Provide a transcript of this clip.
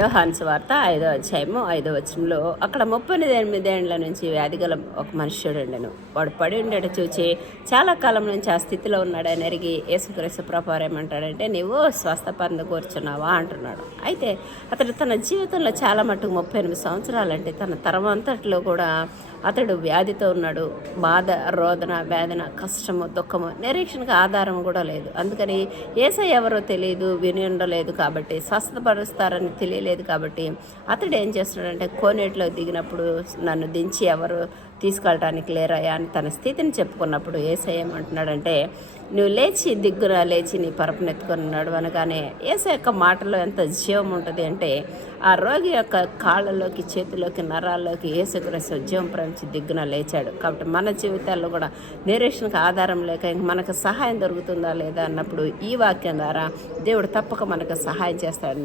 యోహాను సువార్త 5వ అధ్యాయము 5వ వచనంలో అక్కడ 38 ఏండ్ల నుంచి వ్యాధిగల ఒక మనుష్యుడుండెను. వాడు పడి ఉండేట చూచి చాలా కాలం నుంచి ఆ స్థితిలో ఉన్నాడని ఎరిగి యేసుక్రీస్తు ప్రభువారు ఏమంటాడంటే, నీవు స్వస్థ కూర్చున్నావా అంటున్నాడు. అయితే అతడు తన జీవితంలో చాలా మటుకు 38 సంవత్సరాలంటే తన తరం అంతట్లో కూడా అతడు వ్యాధితో ఉన్నాడు. బాధ, రోదన, వేదన, కష్టము, దుఃఖము, నిరీక్షణకు ఆధారం కూడా లేదు. అందుకని యేసయ్య ఎవరో తెలియదు, విని ఉండలేదు కాబట్టి, స్వస్థపరుస్తారని తెలియలేదు కాబట్టి అతడు ఏం చేస్తున్నాడంటే, కోనేటిలో దిగినప్పుడు నన్ను దించి ఎవరు తీసుకెళ్ళటానికి లేరయ్యా అని తన స్థితిని చెప్పుకున్నప్పుడు యేసయ్య ఏమంటున్నాడంటే, నువ్వు లేచి దిగ్గున లేచి నీ పరపునెత్తుకొని నడు అనగానే యేసయ్య యొక్క మాటలో ఎంత జీవం ఉంటుంది అంటే, ఆ రోగి యొక్క కాళ్ళలోకి, చేతిలోకి, నరాల్లోకి యేసుక్రీస్తు జీవం ప్రవహించి దిగ్గున లేచాడు. కాబట్టి మన జీవితాల్లో కూడా నిరీక్షణకు ఆధారం లేక ఇంక మనకు సహాయం దొరుకుతుందా లేదా అన్నప్పుడు ఈ వాక్యం ద్వారా దేవుడు తప్పక మనకు సహాయం చేస్తాడు.